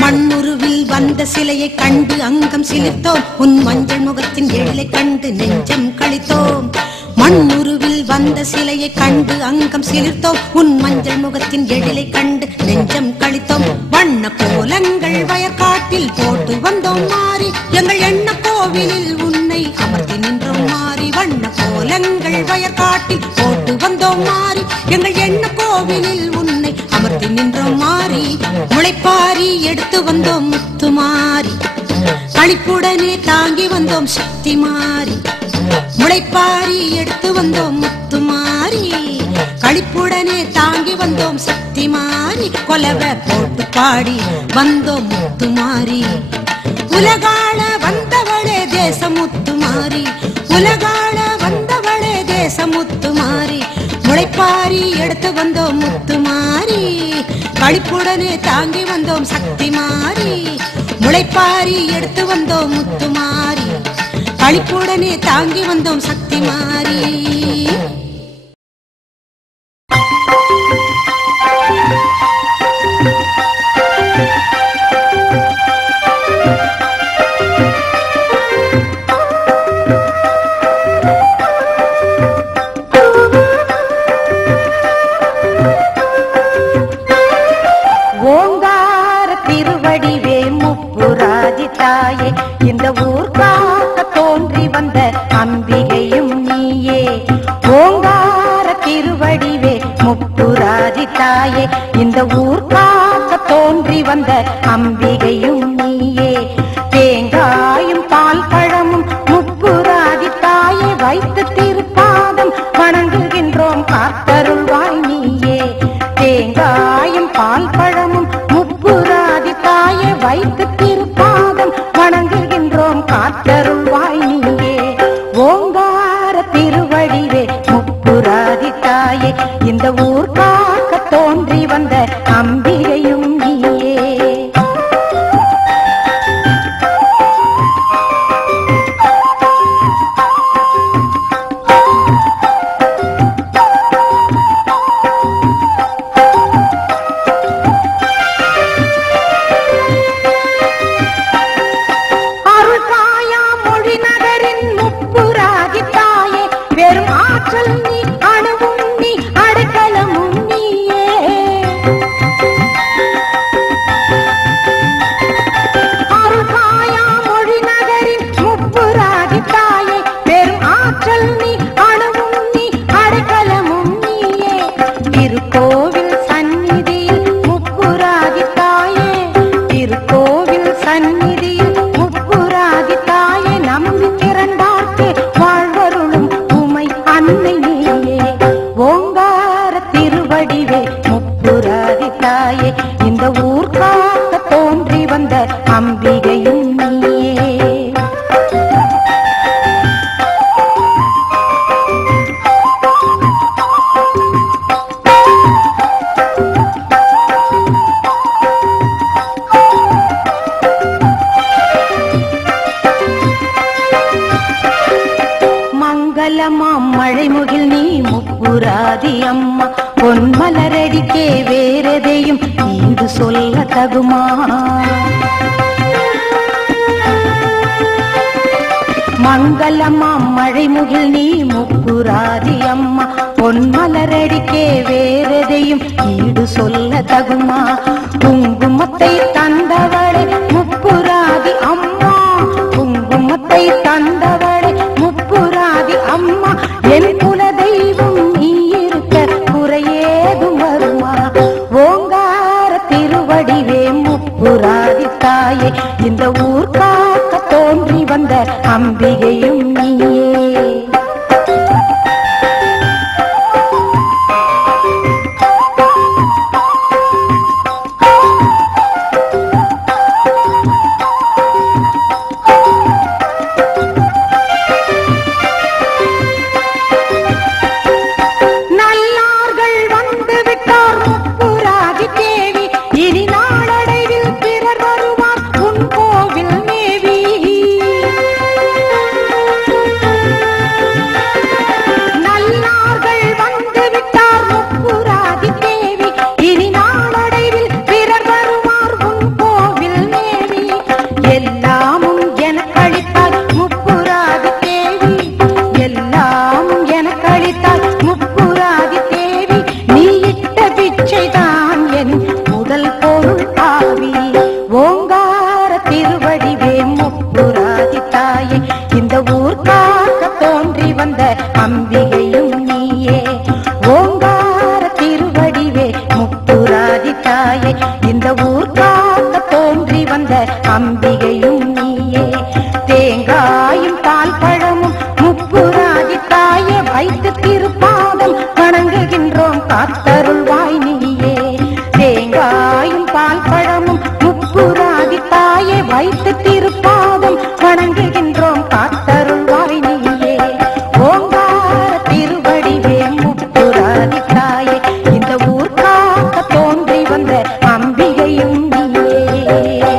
மண்ணுருவில் வந்த சிலையை கண்டு அங்கம் சிலிர்த்தோம், உன் மஞ்சள் முகத்தின் எழிலை கண்டு நெஞ்சம் கழித்தோம். மண்ணுருவில் வந்த சிலையை கண்டு அங்கம் சிலிர்த்தோம், உன் மஞ்சள் முகத்தின் எழிலை கண்டு நெஞ்சம் கழித்தோம். வண்ண கோலங்கள் வயக்காட்டில் போட்டு வந்தோம் மாறி, எங்கள் எண்ண கோவிலில் உன்னை அமர்த்தி நின்றோம் மாறி. வண்ண கோலங்கள் வயக்காட்டில் போட்டு வந்தோம் மாறி, எங்கள் எண்ண கோவிலில் உன்னை அமர்த்தி நின்றோம் மாறி. முளைப்பாரி எடுத்து வந்தோம் முத்து மாறி, களிப்புடனே தாங்கி வந்தோம் சக்தி மாறி. முளைப்பாரி எடுத்து வந்தோம் முத்து மாறி, களிப்புடனே தாங்கி வந்தோம் சக்தி மாறி. கொலவ போட்டு பாடி வந்தோம் முத்து மாறி, உலகாள வந்தவளே தேசமுத்து மாறி. உலகாள வந்தவளே தேசமுத்து மாறி, முளைப்பாரி எடுத்து வந்தோம் முத்து மாறி, களிப்புடனே தாங்கி வந்தோம் சக்தி மாறி. முளைப்பாரி எடுத்து வந்தோம் முத்து மாறி, களிப்புடனே தாங்கி வந்தோம் சக்தி மாறி. ஓங்கார திருவடிவே முப்புராதி தாயே, இந்த ஊர் காக்க தோன்றி வந்த அம்பிகையும் நீயே. ஓங்கார திருவடிவே முப்புராதி தாயே, இந்த ஊர் காக்க தோன்றி வந்த அம்பிகையும் நீயே. தேங்காயும் பால் பழமும் முப்புராதி தாயே வைத்து திருப்பாதம் வணங்குகின்றோம், காத்தருள்வாய் நீயே. தேங்காயும் பால் பழமும் முப்புராதி தாயே வைத்து திருப்பாதம் வணங்குகின்றோம், காத்தருள்வாய் நீயே. ஓங்கார திருவடிவே முப்புராதி தாயே, இந்த ஊர் காக்க தோன்றி வந்த அம்பிகையும் நீயே. நீ அணுவும் நீ அடைக்கலமும் நீயே. அருள்காயா மொழி நகரின் முப்புராதி தாயே, பெரும் ஆற்றல் நீ அணுவும் நீ அடைக்கலமும் நீயே. திருக்கோவில் சந்நிதியில் முப்புராதி தாயே, திருக்கோவில் சந்நிதியில் முப்புராதி தாயே, நம்பி திரண்டார்க்கு வாழ்வருளும் அன்னை நீயே. ஓங்கார திருவடிவே முப்புராதி தாயே, இந்த ஊர் காக்க தோன்றி வந்த அம்பிகையும் நீயே. மங்களமாம் மழைமுகில் நீ முப்புராதி அம்மா, பொன்மலரடிக்கே வேறெதையும் ஈடு சொல்ல தகுமா. மங்களமாம் மழைமுகில் நீ முப்புராதி அம்மா, பொன்மலரடிக்கே வேறெதையும் ஈடு சொல்ல தகுமா. குங்குமத்தை தந்தவளே முப்புராதி அம்மா, குங்குமத்தை தந்தவளே முப்புராதி அம்மா, என் குல தெய்வம் நீ இருக்க குறையேதும் வருமா. ஓங்கார திருவடிவே முப்புராதி தாயே, இந்த ஊர் காக்க தோன்றி வந்த அம்பிகையும் நீயே. நல்லார்கள் வந்து விட்டார் முப்புராதி தேவி, இனி நாளடைவில் பிற அம்பிகையும் நீயே. தேங்காயும் பால் பழமும் முப்புராதி தாயே வைத்து திருப்பாதம் வணங்குகின்றோம் காத்தருள்வாய் நீயே. தேங்காயும் பால் பழமும் முப்புராதி தாயே வைத்து திருப்பாதம் வணங்குகின்றோம் காத்தருள்வாய் நீயே. ஓங்கார திருவடிவே முப்புராதி தாயே இந்த ஊர் காக்க தோன்றி வந்த அம்பிகையும் நீயே.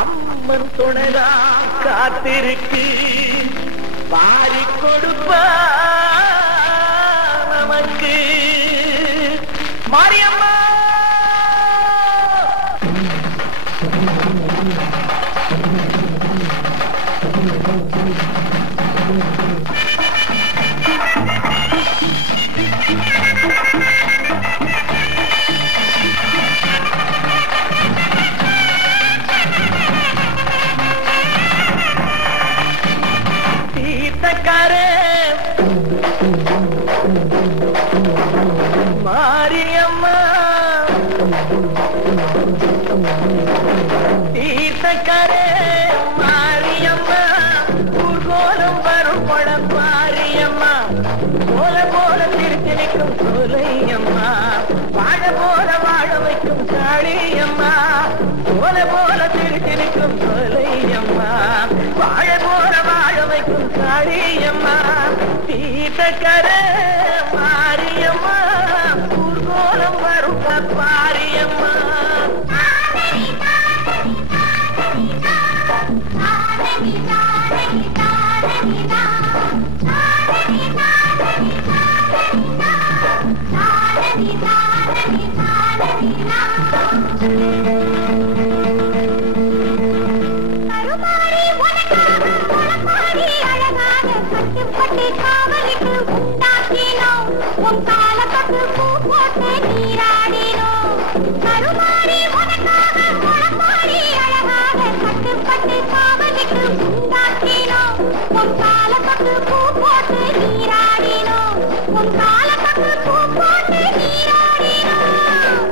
அம்மன் துணைதா காத்திருக்கு வாரி கொடுப்பா நமக்கு மாரியம்மா. மாரியம்மா தீர்த்தக்கரே மாரியம்மா ஊர்கோலம் வரும் படம் மாரியம்மா போல போல திருச்சி நிற்கும் சோலையம்மா வாழ போல வாழ வைக்கும் காளியம்மா போல போல திருச்சி நிற்கும் சோலையம்மா வாழ போல வாழ வைக்கும் காளியம்மா தீர்த்தக்கரே மாரியம்மா ஊர்கோலம் வரும் பாரியம்மா.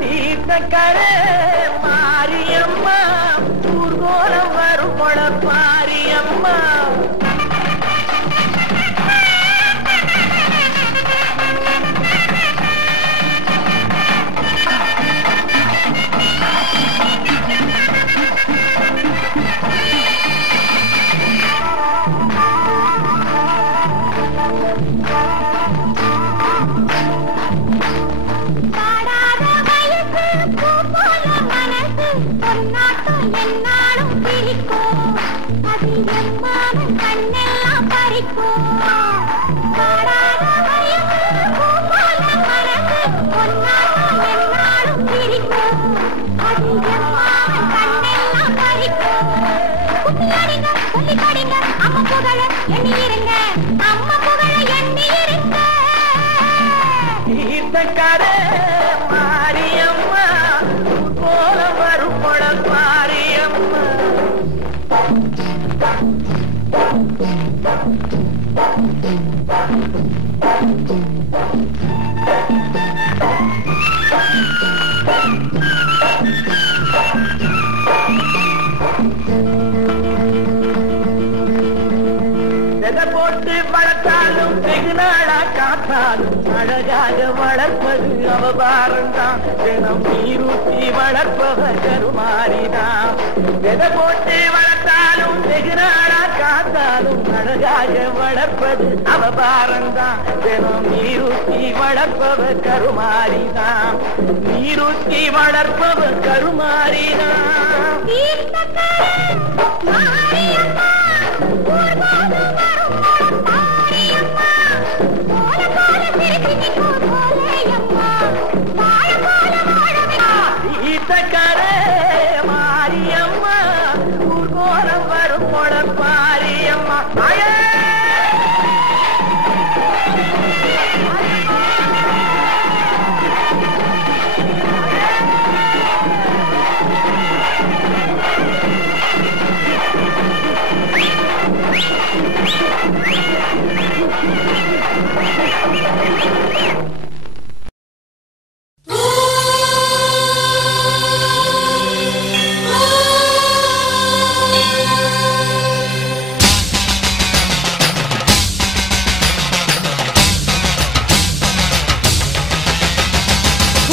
தீர்த்தக்கரே மாரியம்மா ஊர்கோலம் வரும் படம் மாரியம்மா. தீர்த்தக்கரே மாரியம்மா ஊர்கோலம் வரும் படம் மாரியம்மா. எதை போட்டு வளர்த்தாலும் வெகு நாளா காத்தாலும் அழகாக வளர்ப்பது அவபாரம்தான். தினம் நீரூற்றி வளர்ப்பவ கருமாறிதான். எதை போட்டு வளர்த்தாலும் வெகு நாளா காத்தாலும் அழகாக வளர்ப்பது அவபாரம்தான். தினம் நீரூற்றி வளர்ப்பவ கருமாறிதான். நீரூற்றி வளர்ப்பவ கருமாறிதான். தீர்த்தக்கரே மாரியம்மா ஊர்கோலம் வரும் படம் மாரியம்மா.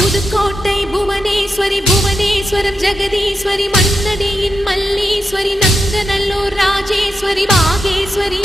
புதுக்கோட்டை புவனேஸ்வரி புவனேஸ்வரம் ஜெகதீஸ்வரி மன்னடியின் மல்லீஸ்வரி நங்கநல்லூர் ராஜேஸ்வரி பாகேஸ்வரி